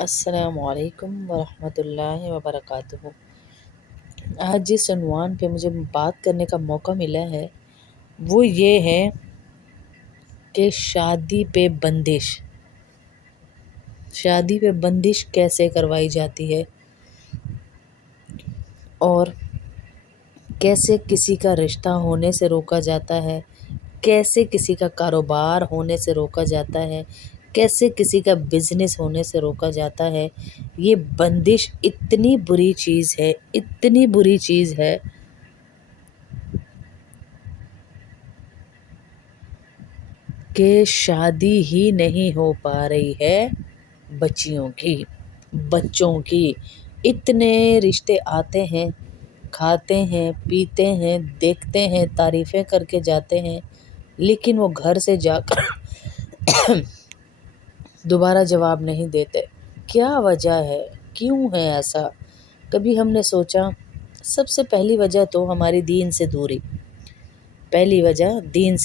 السلام علیکم ورحمۃ اللہ وبرکاتہ۔ آج جس عنوان پہ مجھے بات کرنے کا موقع ملا ہے وہ یہ ہے کہ شادی پہ بندش کیسے کروائی جاتی ہے اور کیسے کسی کا رشتہ ہونے سے روکا جاتا ہے، کیسے کسی کا کاروبار ہونے سے روکا جاتا ہے، کیسے کسی کا بزنس ہونے سے روکا جاتا ہے۔ یہ بندش اتنی بری چیز ہے کہ شادی ہی نہیں ہو پا رہی ہے بچوں کی۔ اتنے رشتے آتے ہیں، کھاتے ہیں، پیتے ہیں، دیکھتے ہیں، تعریفیں کر کے جاتے ہیں، لیکن وہ گھر سے جا کر دوبارہ جواب نہیں دیتے۔ کیا وجہ ہے؟ کیوں ہے ایسا؟ کبھی ہم نے سوچا؟ سب سے پہلی وجہ تو ہماری دین سے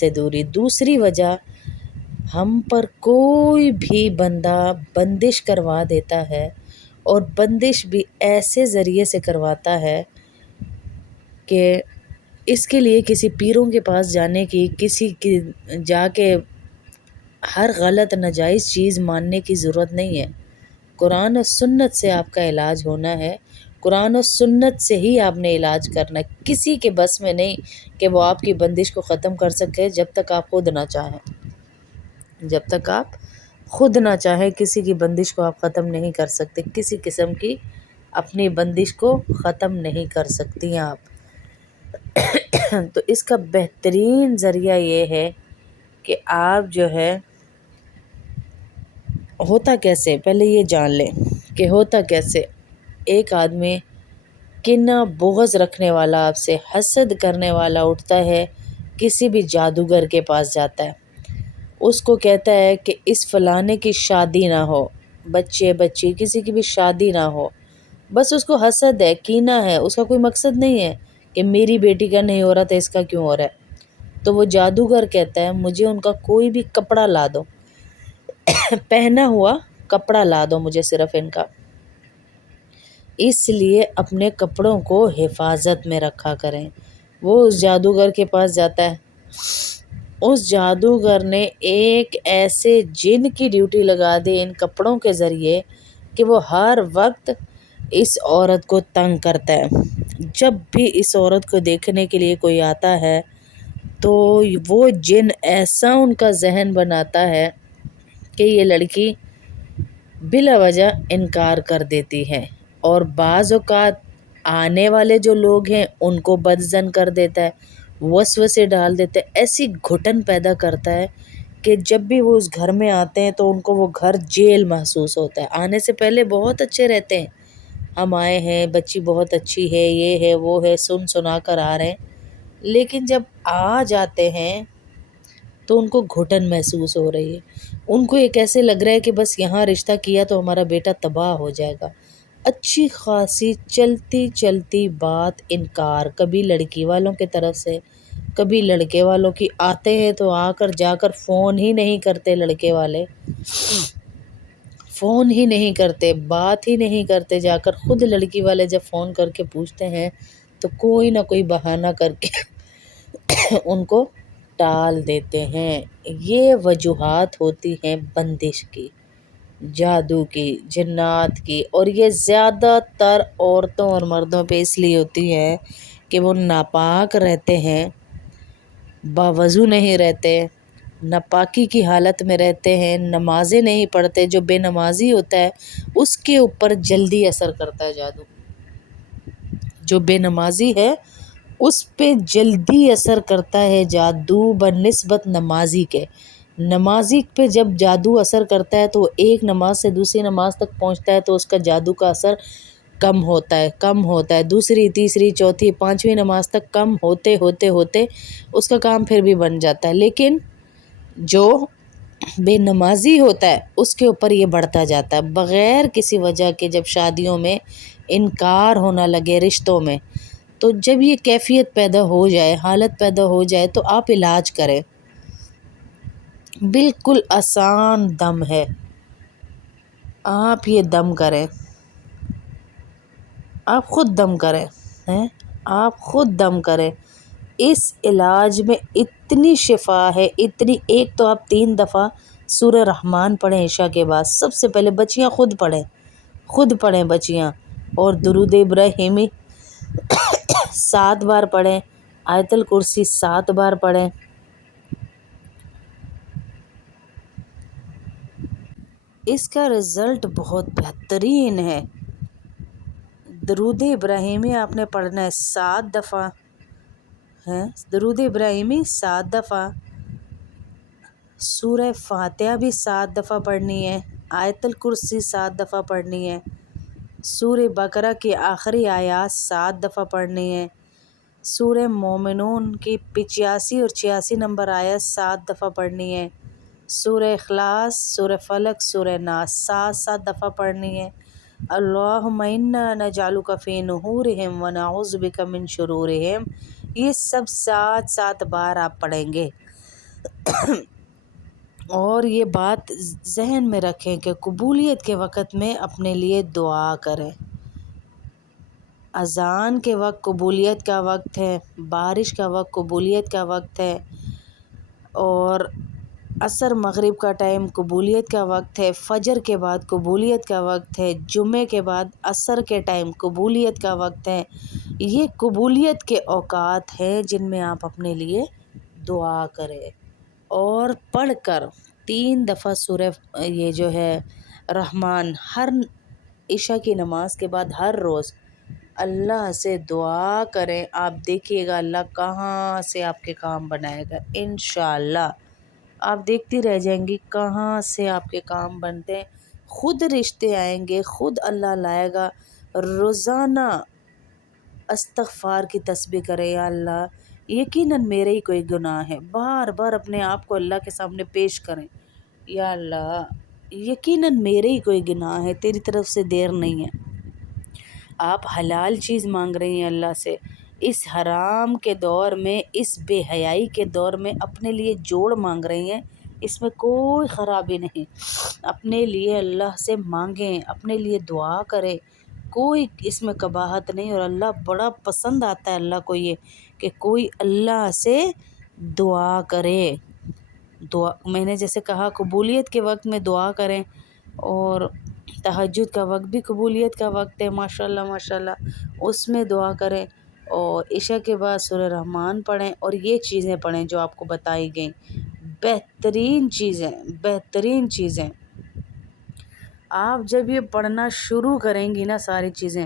دوری۔ دوسری وجہ، ہم پر کوئی بھی بندہ بندش کروا دیتا ہے اور بندش بھی ایسے ذریعے سے کرواتا ہے کہ اس کے لیے کسی پیروں کے پاس جانے کی، جا کے ہر غلط ناجائز چیز ماننے کی ضرورت نہیں ہے۔ قرآن و سنت سے آپ کا علاج ہونا ہے، قرآن و سنت سے ہی آپ نے علاج کرنا ہے۔ کسی کے بس میں نہیں کہ وہ آپ کی بندش کو ختم کر سکے جب تک آپ خود نہ چاہیں کسی کی بندش کو آپ ختم نہیں کر سکتے، کسی قسم کی اپنی بندش کو ختم نہیں کر سکتی آپ۔ تو اس کا بہترین ذریعہ یہ ہے کہ آپ جو ہے ہوتا کیسے، پہلے یہ جان لیں کہ ہوتا کیسے۔ ایک آدمی کینہ بغض رکھنے والا، آپ سے حسد کرنے والا اٹھتا ہے، کسی بھی جادوگر کے پاس جاتا ہے، اس کو کہتا ہے کہ اس فلانے کی شادی نہ ہو، بچی کسی کی بھی شادی نہ ہو۔ بس اس کو حسد ہے، کینہ ہے، اس کا کوئی مقصد نہیں ہے کہ میری بیٹی کا نہیں ہو رہا تھا اس کا کیوں ہو رہا ہے۔ تو وہ جادوگر کہتا ہے مجھے ان کا کوئی بھی کپڑا لا دو، پہنا ہوا کپڑا لا دو مجھے صرف ان کا۔ اس لیے اپنے کپڑوں کو حفاظت میں رکھا کریں۔ وہ اس جادوگر کے پاس جاتا ہے، اس جادوگر نے ایک ایسے جن کی ڈیوٹی لگا دی ان کپڑوں کے ذریعے کہ وہ ہر وقت اس عورت کو تنگ کرتا ہے۔ جب بھی اس عورت کو دیکھنے کے لیے کوئی آتا ہے تو وہ جن ایسا ان کا ذہن بناتا ہے کہ یہ لڑکی بلا وجہ انکار کر دیتی ہے، اور بعض اوقات آنے والے جو لوگ ہیں ان کو بدظن کر دیتا ہے، وسوسے ڈال دیتا ہے، ایسی گھٹن پیدا کرتا ہے کہ جب بھی وہ اس گھر میں آتے ہیں تو ان کو وہ گھر جیل محسوس ہوتا ہے۔ آنے سے پہلے بہت اچھے رہتے ہیں، ہم آئے ہیں، بچی بہت اچھی ہے، یہ ہے وہ ہے، سنا کر آ رہے ہیں، لیکن جب آ جاتے ہیں تو ان کو گھٹن محسوس ہو رہی ہے۔ ان کو یہ کیسے لگ رہا ہے کہ بس یہاں رشتہ کیا تو ہمارا بیٹا تباہ ہو جائے گا۔ اچھی خاصی چلتی بات انکار، کبھی لڑکی والوں کی طرف سے، کبھی لڑکے والوں کی۔ آتے ہیں تو جا کر فون ہی نہیں کرتے، لڑکے والے فون ہی نہیں کرتے، بات ہی نہیں کرتے، جا کر خود لڑکی والے جب فون کر کے پوچھتے ہیں تو کوئی نہ کوئی بہانہ کر کے ان کو ٹال دیتے ہیں۔ یہ وجوہات ہوتی ہیں بندش کی، جادو کی، جنات کی، اور یہ زیادہ تر عورتوں اور مردوں پہ اس لیے ہوتی ہے کہ وہ ناپاک رہتے ہیں، باوضو نہیں رہتے، ناپاکی کی حالت میں رہتے ہیں، نمازیں نہیں پڑھتے۔ جو بے نمازی ہوتا ہے اس کے اوپر جلدی اثر کرتا ہے جادو، جو بے نمازی ہے اس پہ جلدی اثر کرتا ہے جادو بنسبت نمازی کے۔ نمازی پہ جب جادو اثر کرتا ہے تو وہ ایک نماز سے دوسری نماز تک پہنچتا ہے تو اس کا جادو کا اثر کم ہوتا ہے، دوسری، تیسری، چوتھی، پانچویں نماز تک کم ہوتے اس کا کام پھر بھی بن جاتا ہے۔ لیکن جو بے نمازی ہوتا ہے اس کے اوپر یہ بڑھتا جاتا ہے بغیر کسی وجہ کے۔ جب شادیوں میں انکار ہونا لگے، رشتوں میں، تو جب یہ کیفیت پیدا ہو جائے، حالت پیدا ہو جائے تو آپ علاج کریں۔ بالکل آسان دم ہے، آپ یہ دم کریں، آپ خود دم کریں ہیں، آپ خود دم کریں۔ اس علاج میں اتنی شفا ہے، اتنی۔ ایک تو آپ 3 دفعہ سورہ رحمان پڑھیں عشاء کے بعد، سب سے پہلے بچیاں خود پڑھیں بچیاں، اور درود ابراہیمی 7 بار پڑھیں، آیت الکرسی 7 بار پڑھیں۔ اس کا رزلٹ بہت بہترین ہے۔ درود ابراہیمی آپ نے پڑھنا ہے 7 دفعہ، درود ابراہیمی 7 دفعہ، سورہ فاتحہ بھی 7 دفعہ پڑھنی ہے، آیت الکرسی 7 دفعہ پڑھنی ہے، سورہ بقرہ کی آخری آیات 7 دفعہ پڑھنی ہے، سورہ مومنون کی 85 اور 86 نمبر آیت 7 دفعہ پڑھنی ہے، سورہ اخلاص، سورہ فلق، سورہ ناس 7 دفعہ پڑھنی ہے۔ اللہم انا نجعلک فی نحورہم ونعوذ بک من شرورہم، یہ سب 7 بار آپ پڑھیں گے۔ اور یہ بات ذہن میں رکھیں کہ قبولیت کے وقت میں اپنے لیے دعا کریں۔ اذان کے وقت قبولیت کا وقت ہے، بارش کا وقت قبولیت کا وقت ہے، اور عصر مغرب کا ٹائم قبولیت کا وقت ہے، فجر کے بعد قبولیت کا وقت ہے، جمعے کے بعد عصر کے ٹائم قبولیت کا وقت ہے۔ یہ قبولیت کے اوقات ہیں جن میں آپ اپنے لیے دعا کریں، اور پڑھ کر 3 دفعہ سورہ یہ جو ہے رحمان ہر عشاء کی نماز کے بعد ہر روز اللہ سے دعا کریں۔ آپ دیکھیے گا اللہ کہاں سے آپ کے کام بنائے گا انشاءاللہ۔ آپ دیکھتی رہ جائیں گی کہاں سے آپ کے کام بنتے ہیں، خود رشتے آئیں گے، خود اللہ لائے گا۔ روزانہ استغفار کی تسبیح کرے، یا اللہ یقیناً میرے ہی کوئی گناہ ہے، بار بار اپنے آپ کو اللہ کے سامنے پیش کریں، یا اللہ یقیناً میرے ہی کوئی گناہ ہے، تیری طرف سے دیر نہیں ہے۔ آپ حلال چیز مانگ رہی ہیں اللہ سے، اس حرام کے دور میں، اس بے حیائی کے دور میں اپنے لیے جوڑ مانگ رہی ہیں، اس میں کوئی خرابی نہیں۔ اپنے لیے اللہ سے مانگیں، اپنے لیے دعا کریں، کوئی اس میں قباحت نہیں، اور اللہ بڑا پسند آتا ہے اللہ کو یہ کہ کوئی اللہ سے دعا کرے۔ دعا میں نے جیسے کہا قبولیت کے وقت میں دعا کریں، اور تہجد کا وقت بھی قبولیت کا وقت ہے، ماشاءاللہ ماشاءاللہ، اس میں دعا کریں، اور عشاء کے بعد سورہ رحمان پڑھیں، اور یہ چیزیں پڑھیں جو آپ کو بتائی گئیں، بہترین چیزیں۔ آپ جب یہ پڑھنا شروع کریں گی نا ساری چیزیں،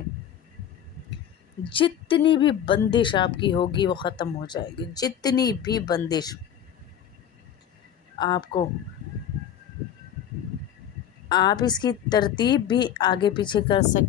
جتنی بھی بندش آپ کی ہوگی وہ ختم ہو جائے گی، جتنی بھی بندش آپ کو۔ آپ اس کی ترتیب بھی آگے پیچھے کر سکتے